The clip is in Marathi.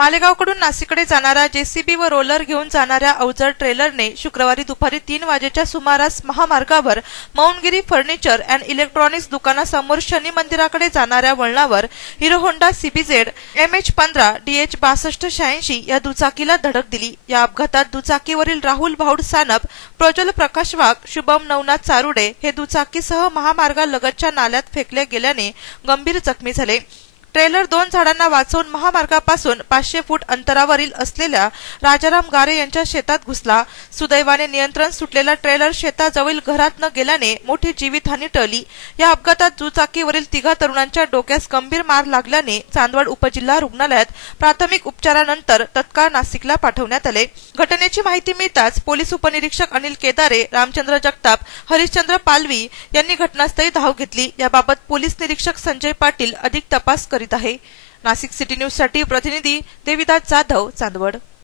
मालेगावकडून नाशिककडे जाणारा जेसीबी व रोलर घेऊन जाणाऱ्या अवजड ट्रेलरने शुक्रवारी दुपारी तीन वाजेच्या सुमारास महामार्गावर मौनगिरी फर्निचर अँड इलेक्ट्रॉनिक्स दुकानासमोर शनी मंदिराकडे जाणाऱ्या वळणावर Hero Honda CBZ M H पंधरा डीएच बासष्ट शहाऐंशी या दुचाकीला धडक दिली. या अपघातात दुचाकीवरील राहुल भाऊड सानप प्रज्वल प्रकाश वाघ शुभम नवनाथ चारुडे हे दुचाकीसह महामार्गालगतच्या नाल्यात फेकले गेल्याने गंभीर जखमी झाले. ट्रेलर दोन झाडांना वाचवून महामार्गापासून पाचशे फूट अंतरावरील असलेल्या राजाराम गारे यांच्या शेतात घुसला. सुदैवाने नियंत्रण सुटलेला ट्रेलर शेताजवळील घरात न गेल्याने मोठी जीवितहानी टळली. या अपघातात दुचाकीवरील तिघा तरुणांच्या डोक्यास गंभीर मार लागल्याने चांदवड उपजिल्हा रुग्णालयात प्राथमिक उपचारानंतर तत्काळ नाशिकला पाठवण्यात आले. घटनेची माहिती मिळताच पोलीस उपनिरीक्षक अनिल केदारे रामचंद्र जगताप हरिश्चंद्र पालवी यांनी घटनास्थळी धाव घेतली. याबाबत पोलीस निरीक्षक संजय पाटील अधिक तपास करीत आहे. नाशिक सिटी न्यूजसाठी प्रतिनिधी देविदास जाधव चांदवड.